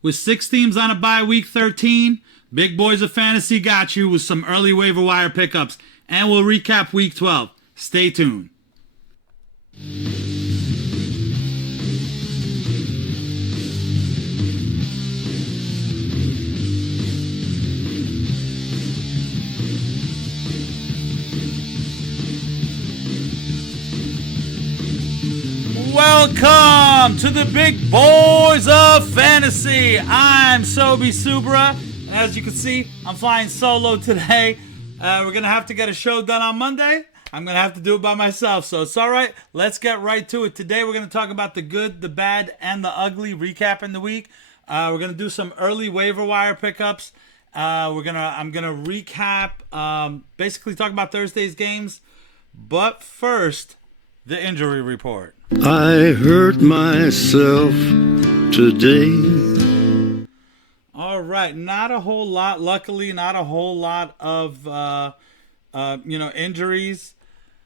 With 6 teams on a bye week 13, Big Boys of Fantasy got you with some early waiver wire pickups, and we'll recap week 12. Stay tuned. Welcome to the Big Boys of Fantasy. I'm Sobi Subra. As you can see, I'm flying solo today. We're going to have to get a show done on Monday. I'm going to have to do it by myself, so it's all right. Let's get right to it. Today we're going to talk about the good, the bad, and the ugly, recapping the week. We're going to do some early waiver wire pickups. I'm going to recap, basically talk about Thursday's games. But first, the injury report. I hurt myself today. All right, not a whole lot. Luckily, not a whole lot of injuries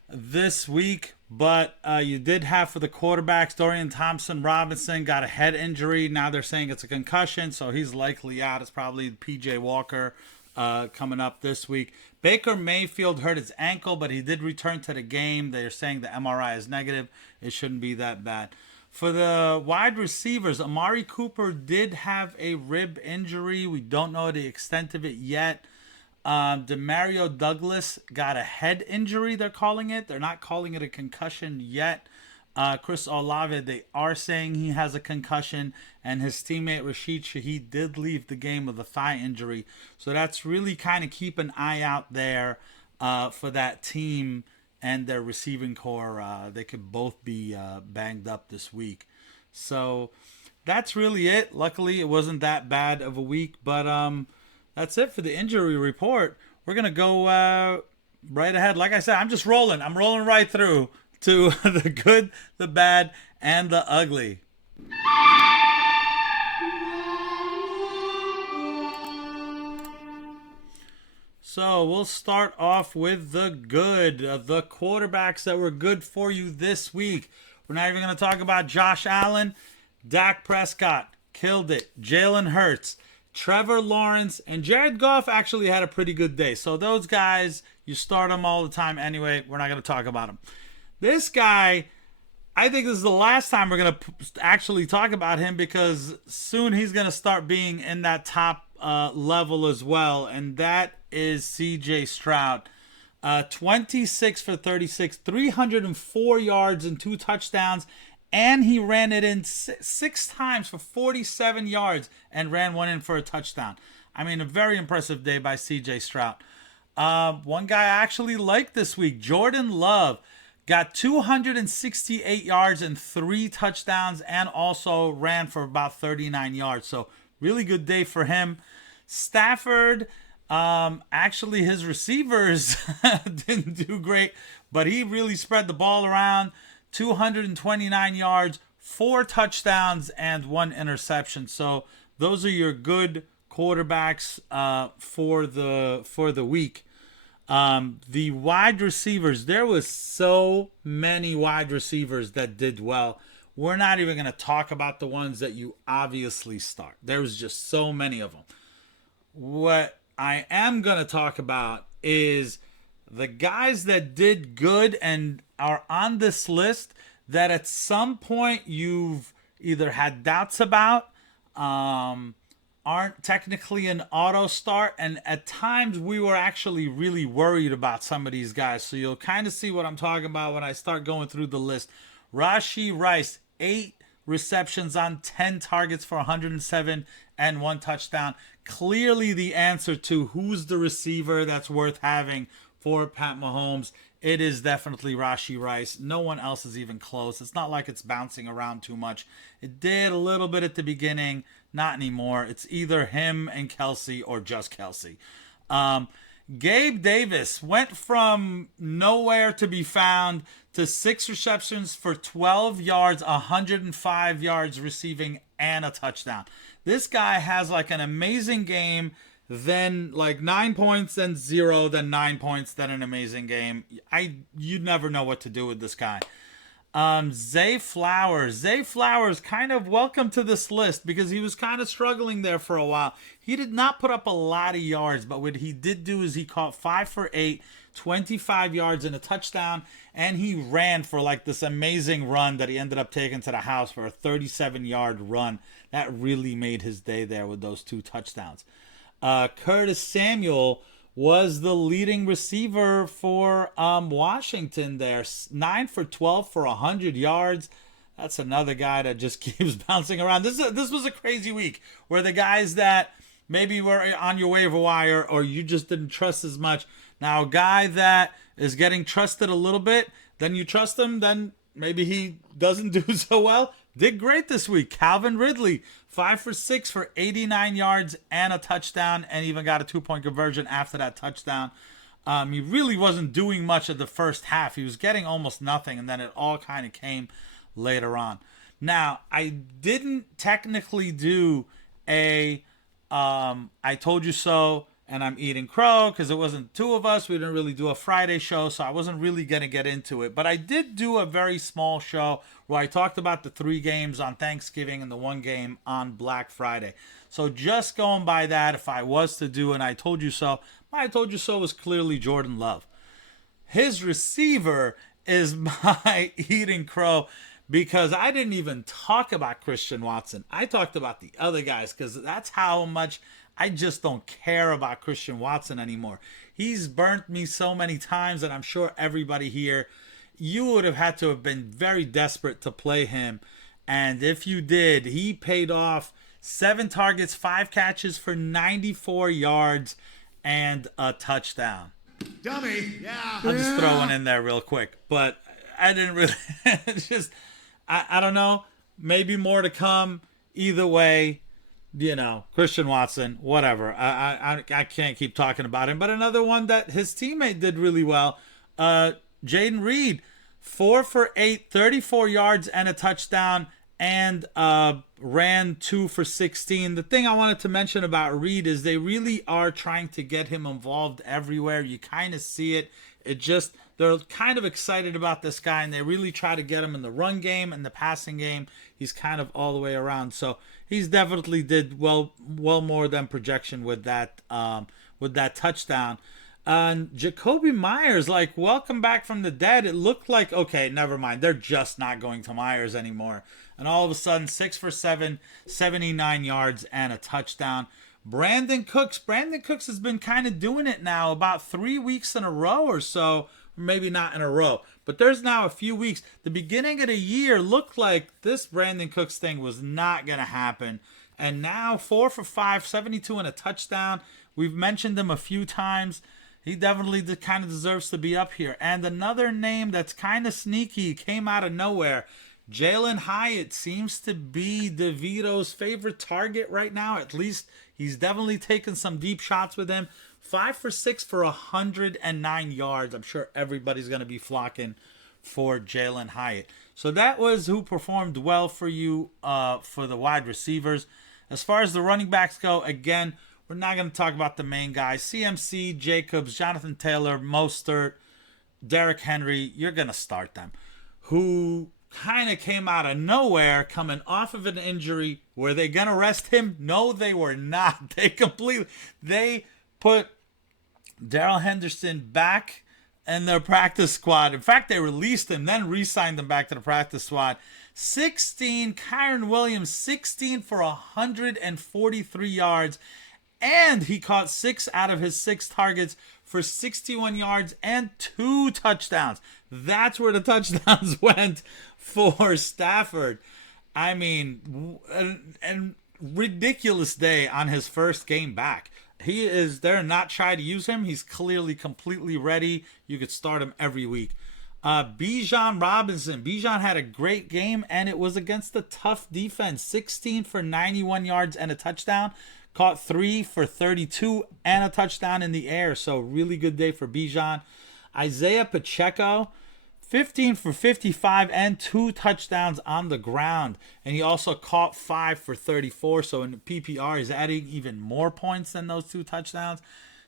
this week. But you did have for the quarterbacks, Dorian Thompson-Robinson got a head injury. Now they're saying it's a concussion, so he's likely out. It's probably P.J. Walker coming up this week. Baker Mayfield hurt his ankle, but he did return to the game. They're saying the MRI is negative. It shouldn't be that bad. For the wide receivers, Amari Cooper did have a rib injury. We don't know the extent of it yet. Demario Douglas got a head injury, they're calling it. They're not calling it a concussion yet. Chris Olave, they are saying he has a concussion, and his teammate Rashid Shaheed did leave the game with a thigh injury. So that's really kind of keep an eye out there for that team and their receiving core. They could both be banged up this week. So that's really it. Luckily, it wasn't that bad of a week, but that's it for the injury report. We're going to go right ahead. Like I said, I'm just rolling. I'm rolling right through to the good, the bad, and the ugly. So we'll start off with the good, the quarterbacks that were good for you this week. We're not even going to talk about Josh Allen. Dak Prescott killed it. Jalen Hurts, Trevor Lawrence, and Jared Goff actually had a pretty good day. So those guys, you start them all the time anyway. We're not going to talk about them. This guy, I think this is the last time we're going to actually talk about him, because soon he's going to start being in that top level as well, and that is C.J. Stroud. 26 for 36, 304 yards and 2 touchdowns, and he ran it in six times for 47 yards and ran one in for a touchdown. I mean, a very impressive day by C.J. Stroud. One guy I actually liked this week, Jordan Love, got 268 yards and 3 touchdowns, and also ran for about 39 yards. So really good day for him. Stafford, actually his receivers didn't do great, but he really spread the ball around. 229 yards, 4 touchdowns, and 1 interception. So those are your good quarterbacks for the week. The wide receivers, there was so many wide receivers that did well. We're not even going to talk about the ones that you obviously start. There was just so many of them. What I am going to talk about is the guys that did good and are on this list that at some point you've either had doubts about, aren't technically an auto start, and at times we were actually really worried about some of these guys. So you'll kind of see what I'm talking about when I start going through the list. Rashee Rice, 8 receptions on 10 targets for 107 and 1 touchdown. Clearly the answer to who's the receiver that's worth having for Pat Mahomes. It is definitely Rashee Rice. No one else is even close. It's not like it's bouncing around too much. It did a little bit at the beginning. Not anymore. It's either him and Kelsey or just Kelsey. Gabe Davis went from nowhere to be found to 6 receptions for 12 yards, 105 yards receiving, and a touchdown. This guy has like an amazing game, then like 9 points, then 0, then 9 points, then an amazing game. You never know what to do with this guy. Zay Flowers. Zay Flowers, kind of welcome to this list because he was kind of struggling there for a while. He did not put up a lot of yards, but what he did do is he caught 5 for 8, 25 yards and a touchdown, and he ran for like this amazing run that he ended up taking to the house for a 37-yard run. That really made his day there with those 2 touchdowns. Curtis Samuel was the leading receiver for Washington there. 9 for 12 for 100 yards. That's another guy that just keeps bouncing around. This was a crazy week where the guys that maybe were on your waiver wire or you just didn't trust as much. Now, a guy that is getting trusted a little bit, then you trust him, then maybe he doesn't do so well. Did great this week. Calvin Ridley, 5 for 6 for 89 yards and a touchdown, and even got a 2-point conversion after that touchdown. He really wasn't doing much of the first half. He was getting almost nothing, and then it all kind of came later on. Now, I didn't technically do a I told you so, and I'm eating crow because it wasn't 2 of us. We didn't really do a Friday show, so I wasn't really going to get into it. But I did do a very small show where I talked about the 3 games on Thanksgiving and the 1 game on Black Friday. So just going by that, if I was to do an I told you so, my I told you so was clearly Jordan Love. His receiver is my eating crow because I didn't even talk about Christian Watson. I talked about the other guys because that's how much I just don't care about Christian Watson anymore. He's burnt me so many times, and I'm sure everybody here, you would have had to have been very desperate to play him. And if you did, he paid off. 7 targets, 5 catches for 94 yards and a touchdown. Dummy. Yeah. I'll just throw one in there real quick. But I didn't really, it's just, I don't know. Maybe more to come. Either way, you know, Christian Watson, whatever. I can't keep talking about him. But another one that his teammate did really well, Jaden Reed, 4 for 8, 34 yards and a touchdown, and ran 2 for 16. The thing I wanted to mention about Reed is they really are trying to get him involved everywhere. You kind of see it. They're kind of excited about this guy, and they really try to get him in the run game and the passing game. He's kind of all the way around. So he's definitely did well more than projection with that touchdown. And Jacoby Myers, like, welcome back from the dead. It looked like, okay, never mind. They're just not going to Myers anymore. And all of a sudden, 6 for 7, 79 yards and a touchdown. Brandon Cooks has been kind of doing it now about 3 weeks in a row or so. Maybe not in a row, but there's now a few weeks. The beginning of the year looked like this Brandon Cooks thing was not going to happen. And now 4 for 5, 72 and a touchdown. We've mentioned him a few times. He definitely kind of deserves to be up here. And another name that's kind of sneaky, came out of nowhere. Jalen Hyatt seems to be DeVito's favorite target right now. At least he's definitely taken some deep shots with him. 5 for 6 for 109 yards. I'm sure everybody's going to be flocking for Jalen Hyatt. So that was who performed well for you for the wide receivers. As far as the running backs go, again, we're not going to talk about the main guys. CMC, Jacobs, Jonathan Taylor, Mostert, Derrick Henry. You're going to start them. Who kind of came out of nowhere coming off of an injury. Were they going to rest him? No, they were not. They put Darrell Henderson back in their practice squad. In fact, they released him, then re-signed him back to the practice squad. Kyron Williams, 16 for 143 yards. And he caught 6 out of his 6 targets for 61 yards and 2 touchdowns. That's where the touchdowns went for Stafford. I mean, a ridiculous day on his first game back. They're not shy to use him. He's clearly completely ready. You could start him every week. Bijan Robinson. Bijan had a great game, and it was against a tough defense. 16 for 91 yards and a touchdown. Caught 3 for 32 and a touchdown in the air. So really good day for Bijan. Isaiah Pacheco, 15 for 55 and 2 touchdowns on the ground. And he also caught 5 for 34. So in PPR, he's adding even more points than those 2 touchdowns.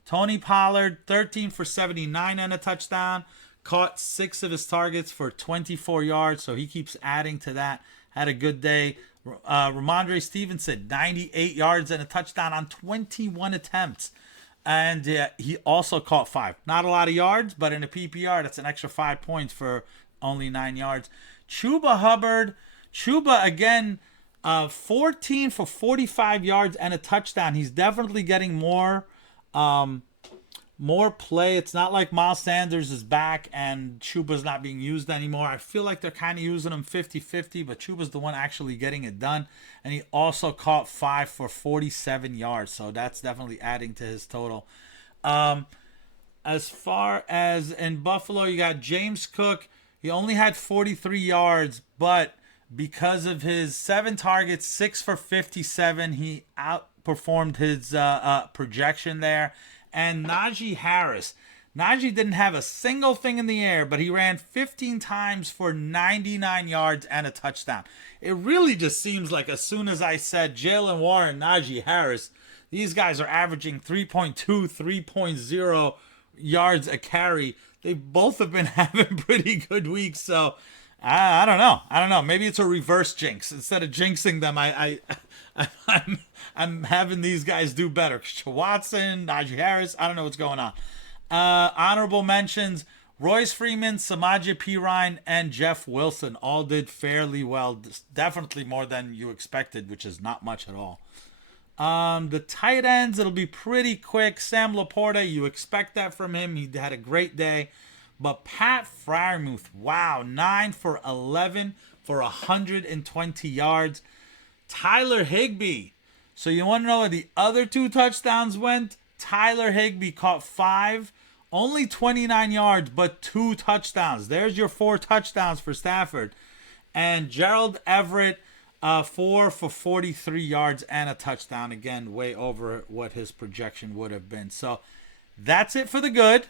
Tony Pollard, 13 for 79 and a touchdown. caught 6 of his targets for 24 yards, so he keeps adding to that. Had a good day. Ramondre Stevenson, 98 yards and a touchdown on 21 attempts. And he also caught 5. Not a lot of yards, but in a PPR, that's an extra 5 points for only 9 yards. Chuba Hubbard. Chuba, again, 14 for 45 yards and a touchdown. He's definitely getting more play. It's not like Miles Sanders is back and Chuba's not being used anymore. I feel like they're kind of using him 50-50, but Chuba's the one actually getting it done. And he also caught 5 for 47 yards, so that's definitely adding to his total. As far as in Buffalo, you got James Cook. He only had 43 yards, but because of his 7 targets, 6 for 57, he outperformed his projection there. And Najee Harris. Najee didn't have a single thing in the air, but he ran 15 times for 99 yards and a touchdown. It really just seems like as soon as I said Jaylen Warren, Najee Harris, these guys are averaging 3.2, 3.0 yards a carry. They both have been having pretty good weeks, so I don't know. Maybe it's a reverse jinx. Instead of jinxing them, I'm having these guys do better. Watson, Najee Harris, I don't know what's going on. Honorable mentions, Royce Freeman, Samaje Perine, and Jeff Wilson all did fairly well. Definitely more than you expected, which is not much at all. The tight ends, it'll be pretty quick. Sam Laporta, you expect that from him. He had a great day. But Pat Freiermuth, wow, 9 for 11 for 120 yards. Tyler Higbee. So you want to know where the other 2 touchdowns went? Tyler Higbee caught 5, only 29 yards, but 2 touchdowns. There's your 4 touchdowns for Stafford. And Gerald Everett, 4 for 43 yards and a touchdown. Again, way over what his projection would have been. So that's it for the good.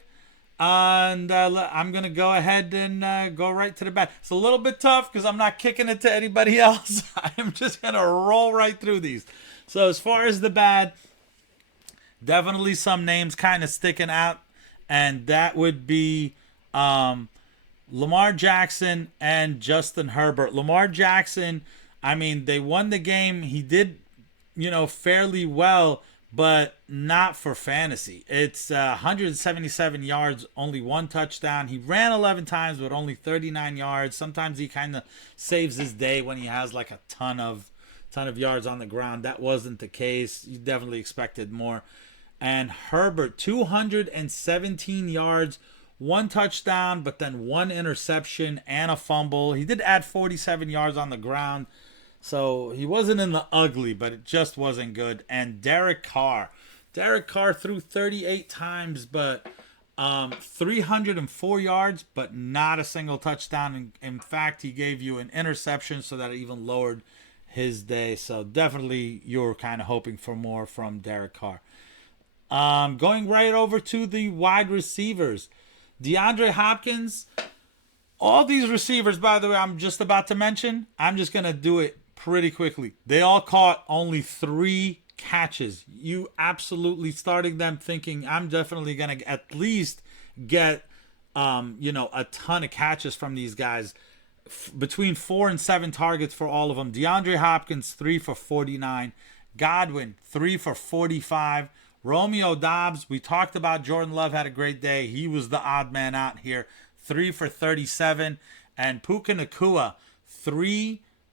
And I'm going to go ahead and go right to the bad. It's a little bit tough because I'm not kicking it to anybody else. I'm just going to roll right through these. So as far as the bad, definitely some names kind of sticking out. And that would be Lamar Jackson and Justin Herbert. Lamar Jackson, I mean, they won the game. He did, fairly well, but not for fantasy. It's 177 yards, only 1 touchdown. He ran 11 times with only 39 yards. Sometimes he kind of saves his day when he has like a ton of yards on the ground. That wasn't the case. You definitely expected more. And Herbert, 217 yards, 1 touchdown, but then 1 interception and a fumble. He did add 47 yards on the ground. So he wasn't in the ugly, but it just wasn't good. And Derek Carr. Derek Carr threw 38 times, but 304 yards, but not a single touchdown. In fact, he gave you an interception, so that it even lowered his day. So definitely you're kind of hoping for more from Derek Carr. Going right over to the wide receivers. DeAndre Hopkins. All these receivers, by the way, I'm just about to mention, I'm just going to do it pretty quickly. They all caught only 3 catches. You absolutely starting them thinking I'm definitely going to at least get a ton of catches from these guys. Between 4 and 7 targets for all of them. DeAndre Hopkins, 3 for 49. Godwin, 3 for 45. Romeo Doubs, we talked about Jordan Love had a great day. He was the odd man out here. 3 for 37. And Puka Nacua,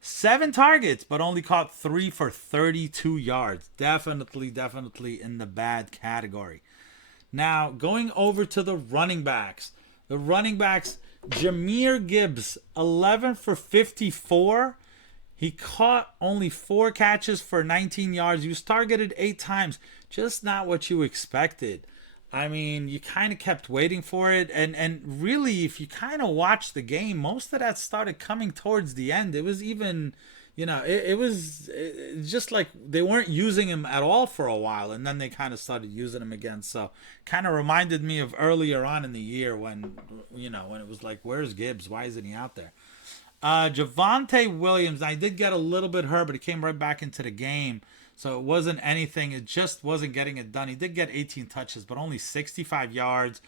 7 targets, but only caught 3 for 32 yards. Definitely in the bad category. Now, going over to the running backs. The running backs, Jahmyr Gibbs, 11 for 54. He caught only 4 catches for 19 yards. He was targeted 8 times. Just not what you expected. I mean, you kind of kept waiting for it. And really, if you kind of watch the game, most of that started coming towards the end. It was even, it was just like they weren't using him at all for a while. And then they kind of started using him again. So kind of reminded me of earlier on in the year when it was like, where's Gibbs? Why isn't he out there? Javonte Williams, I did get a little bit hurt, but he came right back into the game. So it wasn't anything. It just wasn't getting it done. He did get 18 touches, but only 65 yards.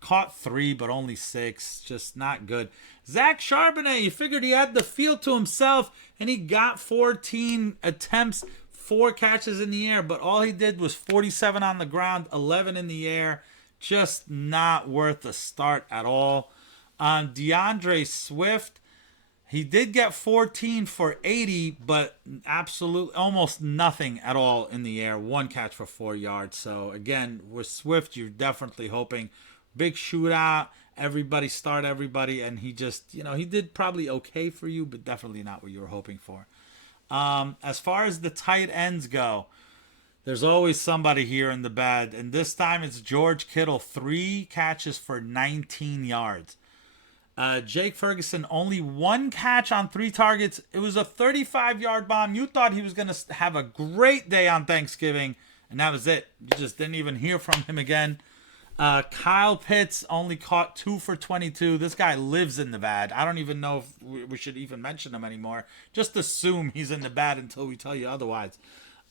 Caught 3, but only 6. Just not good. Zach Charbonnet, you figured he had the field to himself, and he got 14 attempts, 4 catches in the air, but all he did was 47 on the ground, 11 in the air. Just not worth a start at all. DeAndre Swift, he did get 14 for 80, but absolutely almost nothing at all in the air. 1 catch for 4 yards. So again, with Swift, you're definitely hoping big shootout, everybody start everybody, and he just, he did probably okay for you, but definitely not what you were hoping for. As far as the tight ends go, there's always somebody here in the bad, and this time it's George Kittle, 3 catches for 19 yards. Jake Ferguson, only 1 catch on 3 targets. It was a 35-yard bomb. You thought he was going to have a great day on Thanksgiving, and that was it. You just didn't even hear from him again. Kyle Pitts only caught 2 for 22. This guy lives in the bad. I don't even know if we should even mention him anymore. Just assume he's in the bad until we tell you otherwise.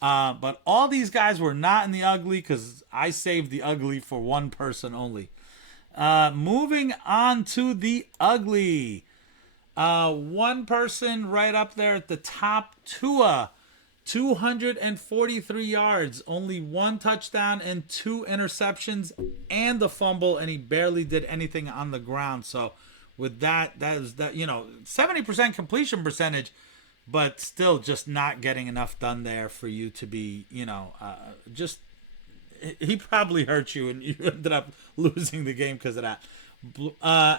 But all these guys were not in the ugly because I saved the ugly for one person only. Moving on to the ugly. One person right up there at the top, Tua. 243 yards, only 1 touchdown and 2 interceptions and the fumble, and he barely did anything on the ground. So with that 70% completion percentage, but still just not getting enough done there for you to be, he probably hurt you and you ended up losing the game because of that.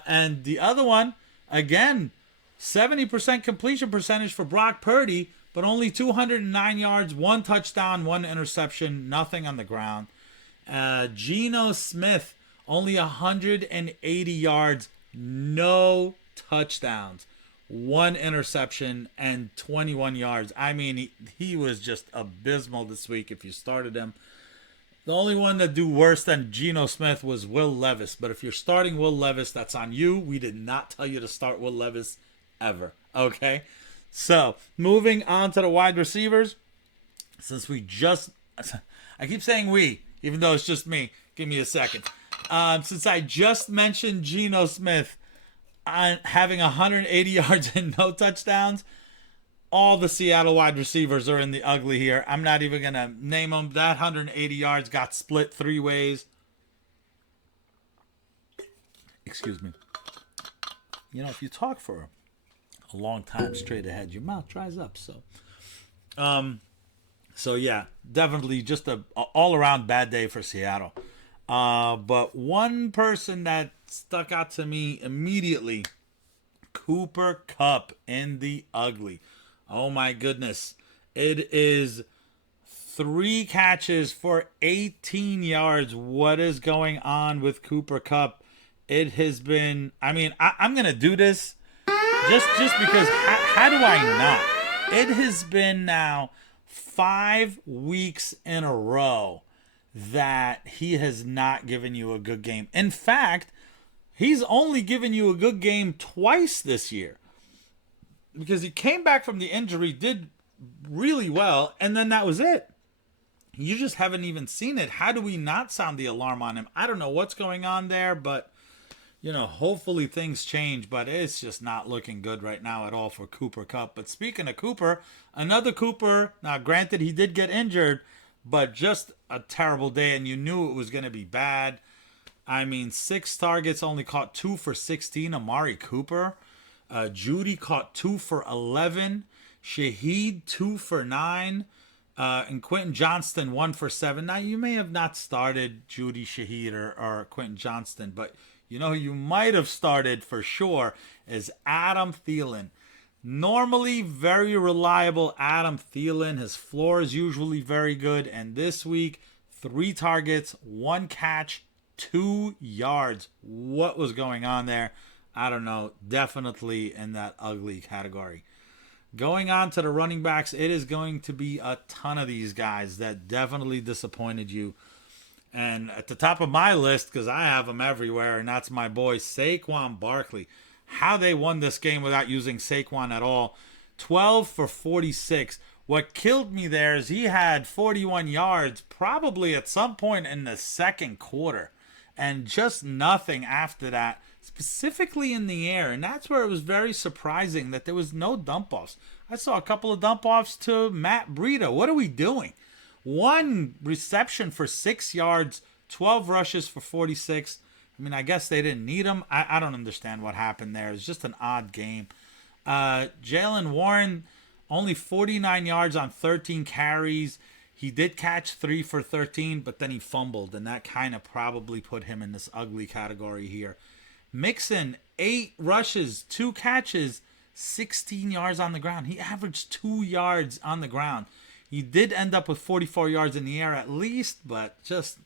And the other one, again, 70% completion percentage for Brock Purdy, but only 209 yards, 1 touchdown, 1 interception, nothing on the ground. Geno Smith, only 180 yards, no touchdowns, 1 interception, and 21 yards. I mean, he was just abysmal this week if you started him. The only one that do worse than Geno Smith was Will Levis. But if you're starting Will Levis, that's on you. We did not tell you to start Will Levis ever. Okay? So, moving on to the wide receivers. Since I keep saying we, even though it's just me. Give me a second. Since I just mentioned Geno Smith having 180 yards and no touchdowns, all the Seattle wide receivers are in the ugly here. I'm not even going to name them. That 180 yards got split 3 ways. Excuse me. If you talk for a long time straight ahead, your mouth dries up. So yeah, definitely just a all around bad day for Seattle. But one person that stuck out to me immediately, Cooper Kupp in the ugly. Oh my goodness. It is 3 catches for 18 yards. What is going on with Cooper Kupp? It has been, I'm going to do this just because how do I not? It has been now 5 weeks in a row that he has not given you a good game. In fact, he's only given you a good game twice this year. Because he came back from the injury, did really well, and then that was it. You just haven't even seen it. How do we not sound the alarm on him? I don't know what's going on there, but, hopefully things change. But it's just not looking good right now at all for Cooper Kupp. But speaking of Cooper, another Cooper, now granted he did get injured, but just a terrible day, and you knew it was going to be bad. 6 targets, only caught 2 for 16, Amari Cooper. Judy caught 2 for 11. Shaheed 2 for 9. And Quentin Johnston 1 for 7. Now, you may have not started Judy, Shaheed, or Quentin Johnston, but you might have started for sure is Adam Thielen. Normally very reliable Adam Thielen. His floor is usually very good. And this week, 3 targets, 1 catch, 2 yards. What was going on there? I don't know. Definitely in that ugly category. Going on to the running backs, it is going to be a ton of these guys that definitely disappointed you. And at the top of my list, because I have them everywhere, and that's my boy Saquon Barkley. How they won this game without using Saquon at all. 12 for 46. What killed me there is he had 41 yards probably at some point in the second quarter. and just nothing after that, specifically in the air. And that's where it was very surprising that there was no dump offs. I saw a couple of dump offs to Matt Breida. What are we doing? 1 reception for 6 yards, 12 rushes for 46. I mean, I guess they didn't need him. I don't understand what happened there. It's just an odd game. Jalen Warren, only 49 yards on 13 carries. He did catch 3 for 13, but then he fumbled, and that kind of probably put him in this ugly category here. Mixon, 8 rushes, 2 catches, 16 yards on the ground. He averaged 2 yards on the ground. He did end up with 44 yards in the air at least, but just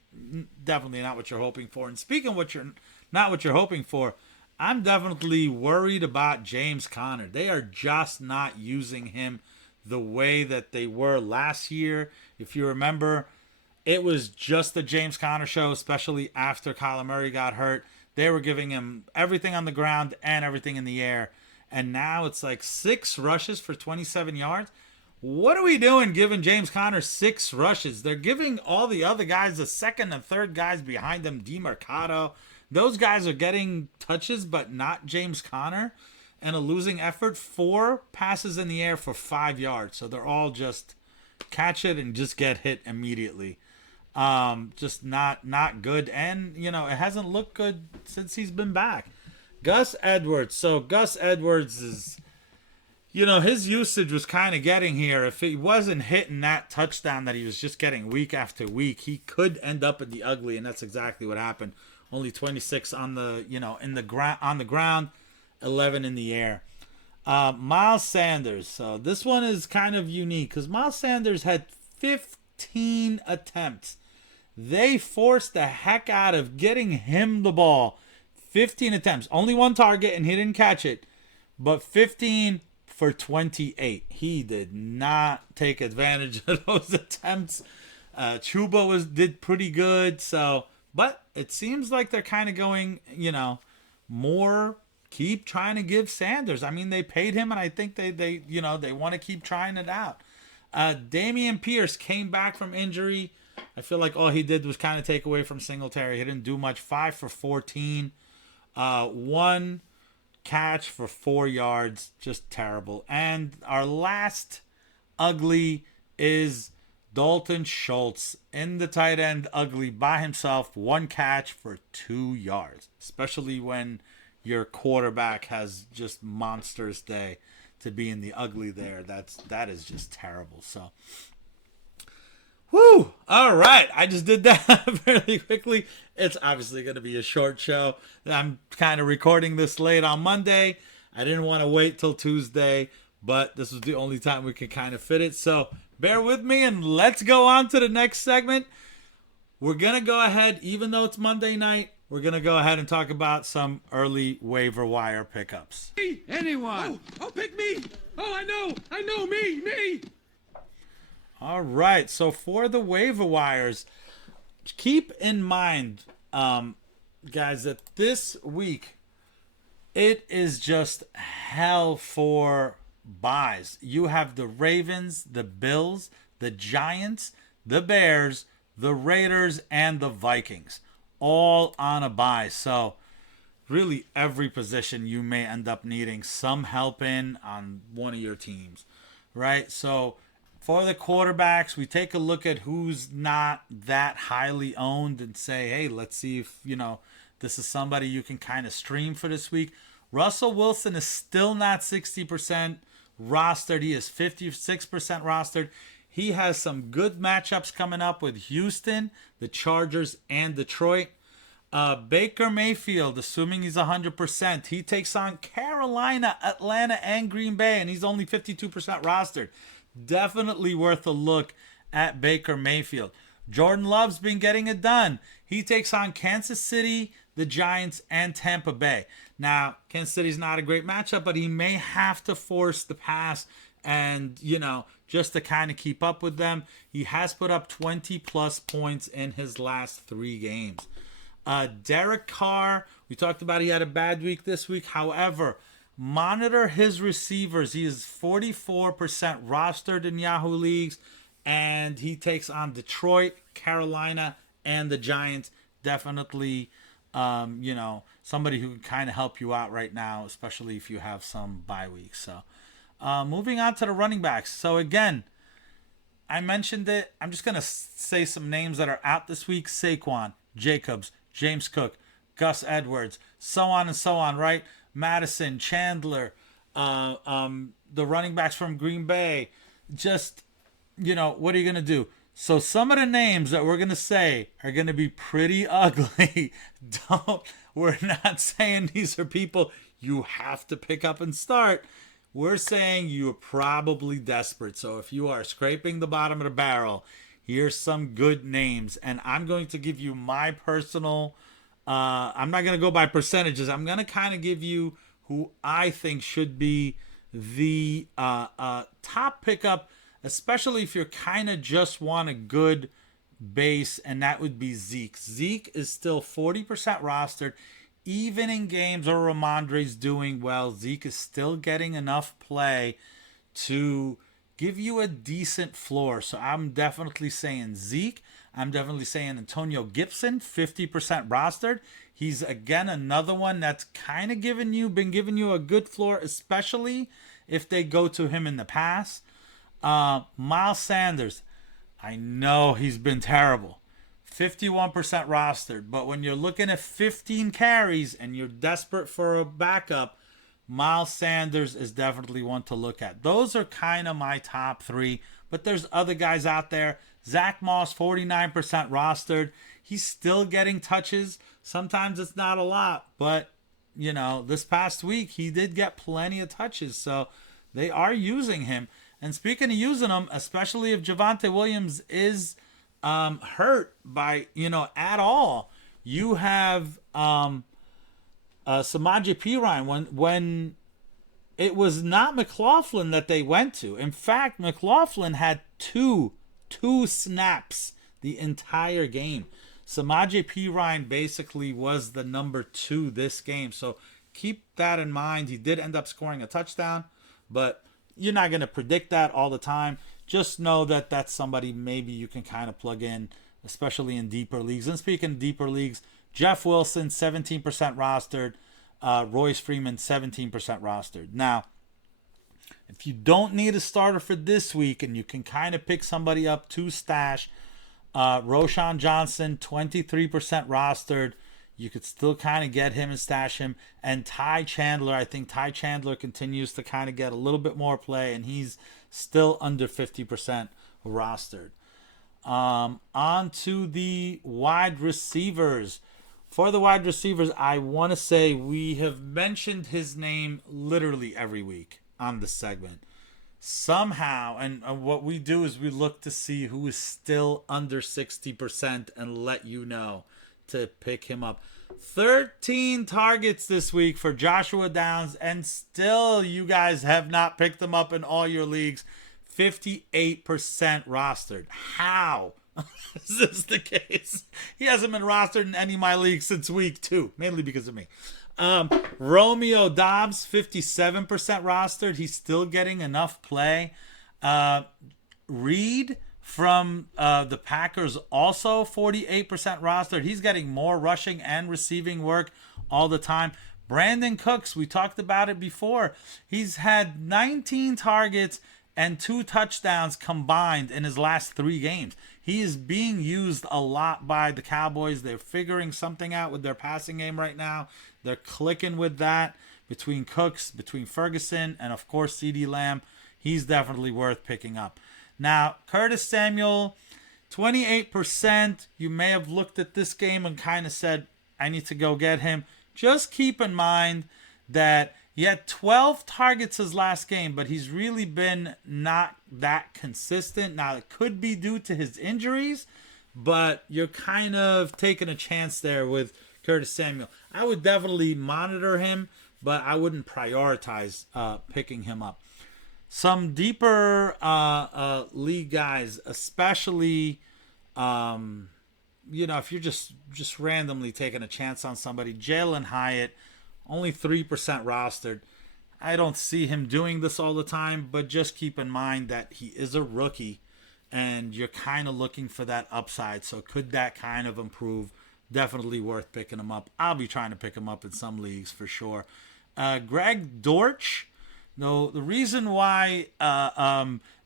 definitely not what you're hoping for. And speaking of what you're hoping for, I'm definitely worried about James Conner. They are just not using him the way that they were last year. If you remember, it was just the James Conner show, especially after Kyler Murray got hurt. They were giving him everything on the ground and everything in the air. And now it's like 6 rushes for 27 yards. What are we doing giving James Conner 6 rushes? They're giving all the other guys, the second and third guys behind them, DeMarcado. Those guys are getting touches, but not James Conner. And a losing effort, 4 passes in the air for 5 yards. So they're all just catch it and just get hit immediately. Just not good. And, it hasn't looked good since he's been back. Gus Edwards. So Gus Edwards is, his usage was kind of getting here. If he wasn't hitting that touchdown that he was just getting week after week, he could end up in the ugly, and that's exactly what happened. Only 26 on the, on the ground, 11 in the air. Miles Sanders. So this one is kind of unique because Miles Sanders had 15 attempts. They forced the heck out of getting him the ball. 15 attempts. Only 1 target, and he didn't catch it. But 15 for 28. He did not take advantage of those attempts. Chuba did pretty good. But it seems like they're kind of going, more keep trying to give Sanders. I mean, they paid him, and I think they want to keep trying it out. Dameon Pierce came back from injury. I feel like all he did was kind of take away from Singletary. He didn't do much. 5 for 14. 1 catch for 4 yards. Just terrible. And our last ugly is Dalton Schultz in the tight end ugly by himself. 1 catch for 2 yards. Especially when your quarterback has just monsters day to be in the ugly there. That is just terrible. So, whew. All right. I just did that fairly quickly. It's obviously going to be a short show. I'm kind of recording this late on Monday. I didn't want to wait till Tuesday, but this was the only time we could kind of fit it. So bear with me and let's go on to the next segment. We're going to go ahead, even though it's Monday night, we're going to go ahead and talk about some early waiver wire pickups. Anyone? Oh, pick me. Oh, I know, me. All right, so for the waiver wires, keep in mind, guys, that this week, it is just hell for buys. You have the Ravens, the Bills, the Giants, the Bears, the Raiders, and the Vikings, all on a buy. So really every position you may end up needing some help in on one of your teams, right? So for the quarterbacks, we take a look at who's not that highly owned and say, hey, let's see if, this is somebody you can kind of stream for this week. Russell Wilson is still not 60% rostered. He is 56% rostered. He has some good matchups coming up with Houston, the Chargers, and Detroit. Baker Mayfield, assuming he's 100%, he takes on Carolina, Atlanta, and Green Bay, and he's only 52% rostered. Definitely worth a look at Baker Mayfield. Jordan Love's been getting it done. He takes on Kansas City, the Giants, and Tampa Bay. Now, Kansas City's not a great matchup, but he may have to force the pass and, just to kind of keep up with them. He has put up 20-plus points in his last 3 games. Derek Carr, we talked about he had a bad week this week. However, monitor his receivers. He is 44% rostered in Yahoo leagues, and he takes on Detroit, Carolina, and the Giants. Definitely somebody who can kind of help you out right now, especially if you have some bye weeks. So, moving on to the running backs. So again, I mentioned it. I'm just going to say some names that are out this week. Saquon, Jacobs, James Cook, Gus Edwards, so on and so on, right? Madison, Chandler, the running backs from Green Bay. Just, what are you going to do? So some of the names that we're going to say are going to be pretty ugly. We're not saying these are people you have to pick up and start. We're saying you're probably desperate. So if you are scraping the bottom of the barrel, here's some good names. And I'm going to give you my personal, I'm not going to go by percentages. I'm going to kind of give you who I think should be the top pickup, especially if you're kind of just want a good base, and that would be Zeke. Zeke is still 40% rostered. Even in games where Ramondre's doing well, Zeke is still getting enough play to give you a decent floor. So I'm definitely saying Zeke. I'm definitely saying Antonio Gibson, 50% rostered. He's, again, another one that's kind of been giving you a good floor, especially if they go to him in the pass. Miles Sanders, I know he's been terrible. 51% rostered, but when you're looking at 15 carries and you're desperate for a backup, Miles Sanders is definitely one to look at. Those are kind of my top three, but there's other guys out there. Zach Moss, 49% rostered. He's still getting touches. Sometimes it's not a lot, but, this past week he did get plenty of touches, so they are using him. And speaking of using him, especially if Javonte Williams is hurt by, at all, you have Samaje Perine when it was not McLaughlin that they went to. In fact, McLaughlin had two snaps the entire game. Samaje Perine basically was the number 2 this game. So keep that in mind. He did end up scoring a touchdown, but you're not going to predict that all the time. Just know that that's somebody maybe you can kind of plug in, especially in deeper leagues. And speaking of deeper leagues, Jeff Wilson, 17% rostered. Royce Freeman, 17% rostered. Now, if you don't need a starter for this week and you can kind of pick somebody up to stash, Roshan Johnson, 23% rostered. You could still kind of get him and stash him. And Ty Chandler, I think Ty Chandler continues to kind of get a little bit more play, and he's still under 50% rostered. On to the wide receivers. For the wide receivers, I want to say we have mentioned his name literally every week on the segment. Somehow, and what we do is we look to see who is still under 60% and let you know to pick him up. 13 targets this week for Joshua Downs, and still you guys have not picked him up in all your leagues. 58% rostered. How is this the case? He hasn't been rostered in any of my leagues since week 2, mainly because of me. Romeo Doubs, 57% rostered. He's still getting enough play. Reed from the Packers, also 48% rostered. He's getting more rushing and receiving work all the time. Brandon Cooks, we talked about it before. He's had 19 targets and 2 touchdowns combined in his last 3 games. He is being used a lot by the Cowboys. They're figuring something out with their passing game right now. They're clicking with that between Cooks, between Ferguson, and of course CeeDee Lamb. He's definitely worth picking up. Now, Curtis Samuel, 28%. You may have looked at this game and kind of said, I need to go get him. Just keep in mind that he had 12 targets his last game, but he's really been not that consistent. Now, it could be due to his injuries, but you're kind of taking a chance there with Curtis Samuel. I would definitely monitor him, but I wouldn't prioritize picking him up. Some deeper league guys, especially, if you're just randomly taking a chance on somebody, Jalen Hyatt, only 3% rostered. I don't see him doing this all the time, but just keep in mind that he is a rookie and you're kind of looking for that upside. So could that kind of improve definitely worth picking him up. I'll be trying to pick him up in some leagues for sure. Greg Dortch. No, the reason why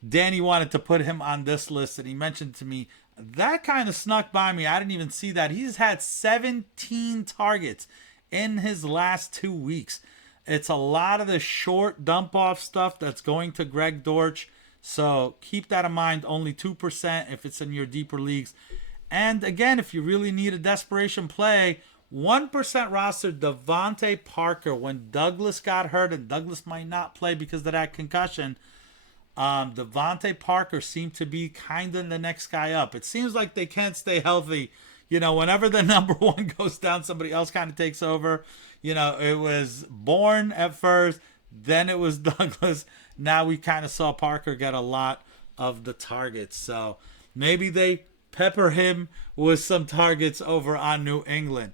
Danny wanted to put him on this list, and he mentioned to me, that kind of snuck by me. I didn't even see that. He's had 17 targets in his last 2 weeks. It's a lot of the short dump off stuff that's going to Greg Dortch. So keep that in mind. Only 2% if it's in your deeper leagues. And again, if you really need a desperation play, 1% roster Devontae Parker. When Douglas got hurt, and Douglas might not play because of that concussion, Devontae Parker seemed to be kind of the next guy up. It seems like they can't stay healthy. You know, whenever the number one goes down, somebody else kind of takes over. You know, it was Bourne at first, then it was Douglas. Now we kind of saw Parker get a lot of the targets. So maybe they pepper him with some targets over on New England.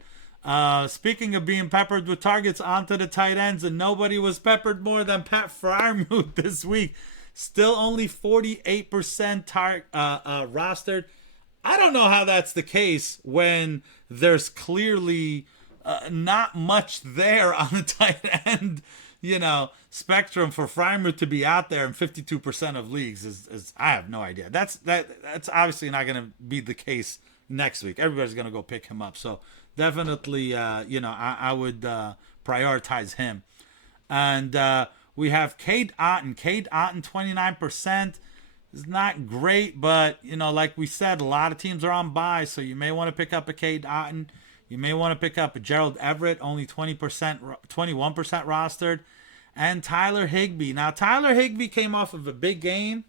Speaking of being peppered with targets, onto the tight ends, and nobody was peppered more than Pat Freiermuth this week. Still only 48% rostered. I don't know how that's the case when there's clearly not much there on the tight end, spectrum for Freiermuth to be out there in 52% of leagues is I have no idea. That's obviously not going to be the case next week. Everybody's going to go pick him up. So definitely, I would prioritize him. And we have Cade Otton. Cade Otton, 29%. Is not great, but, like we said, a lot of teams are on bye, so you may want to pick up a Cade Otton. You may want to pick up a Gerald Everett, only 21% rostered. And Tyler Higbee. Now, Tyler Higbee came off of a big game.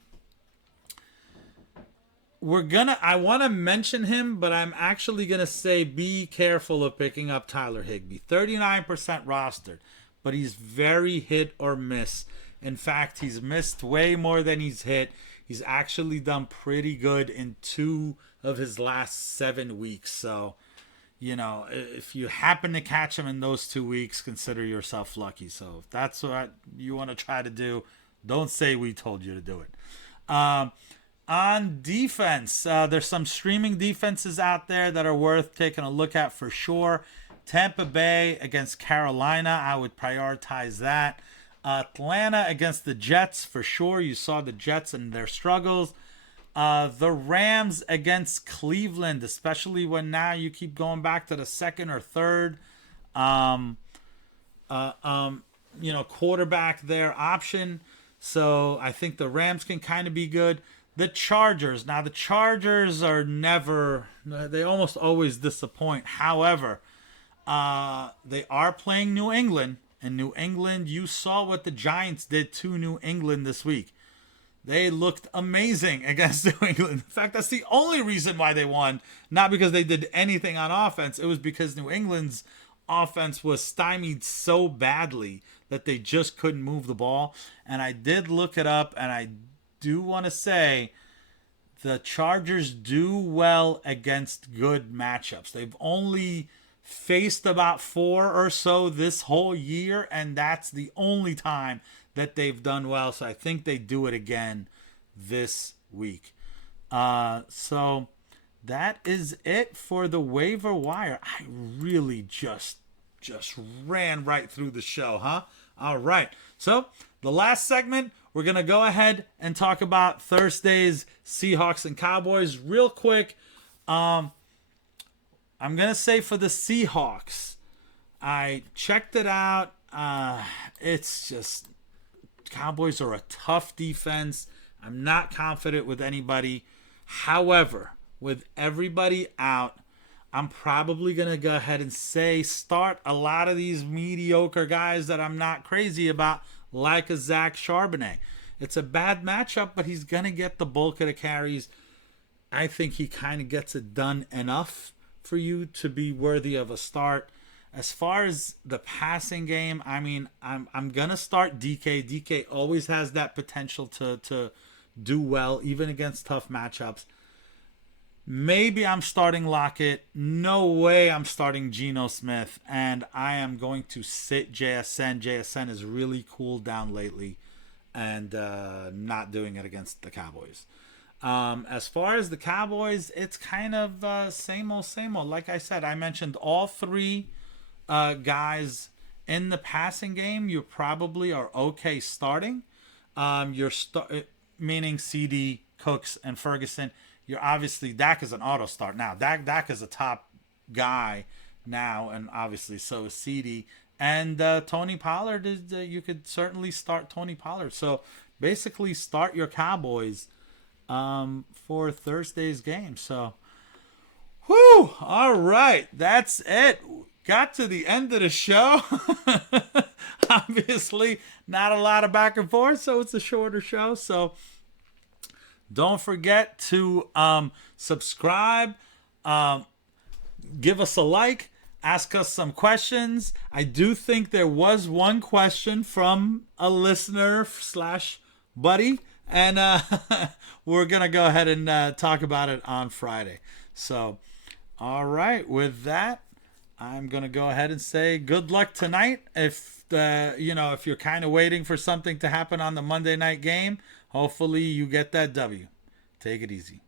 I want to mention him, but I'm actually going to say be careful of picking up Tyler Higbee. 39% rostered, but he's very hit or miss. In fact, he's missed way more than he's hit. He's actually done pretty good in 2 of his last 7 weeks. So, if you happen to catch him in those 2 weeks, consider yourself lucky. So if that's what you want to try to do, don't say we told you to do it. On defense, there's some streaming defenses out there that are worth taking a look at for sure. Tampa Bay against Carolina, I would prioritize that. Atlanta against the Jets, for sure. You saw the Jets and their struggles. The Rams against Cleveland, especially when now you keep going back to the second or third, quarterback there option. So I think the Rams can kind of be good. The Chargers. Now, the Chargers are they almost always disappoint. However, they are playing New England. And New England, you saw what the Giants did to New England this week. They looked amazing against New England. In fact, that's the only reason why they won. Not because they did anything on offense. It was because New England's offense was stymied so badly that they just couldn't move the ball. And I did look it up, and I do want to say the Chargers do well against good matchups. They've only faced about 4 or so this whole year, and that's the only time that they've done well. So I think they do it again this week. So that is it for the waiver wire. I really just ran right through the show, huh? All right. So the last segment, we're going to go ahead and talk about Thursday's Seahawks and Cowboys real quick. I'm going to say for the Seahawks, I checked it out. It's just, Cowboys are a tough defense. I'm not confident with anybody. However, with everybody out, I'm probably going to go ahead and say start a lot of these mediocre guys that I'm not crazy about, like a Zach Charbonnet. It's a bad matchup, but he's going to get the bulk of the carries. I think he kind of gets it done enough for you to be worthy of a start. As far as the passing game, I mean, I'm gonna start DK. DK always has that potential to do well, even against tough matchups. Maybe I'm starting Lockett. No way I'm starting Geno Smith. And I am going to sit JSN. JSN has really cooled down lately, and not doing it against the Cowboys. As far as the Cowboys, it's kind of same old, same old. Like I said, I mentioned all three guys in the passing game. You probably are okay starting. Meaning CD, Cooks, and Ferguson. You're obviously Dak is an auto start now. Dak is a top guy now, and obviously so is CD. And Tony Pollard is. You could certainly start Tony Pollard. So basically, start your Cowboys for Thursday's game. So, whew, all right, that's it. Got to the end of the show. Obviously, not a lot of back and forth, so it's a shorter show. So, don't forget to subscribe, give us a like, ask us some questions. I do think there was one question from a listener / buddy. And we're going to go ahead and talk about it on Friday. So, all right. With that, I'm going to go ahead and say good luck tonight. If you're kind of waiting for something to happen on the Monday night game, hopefully you get that W. Take it easy.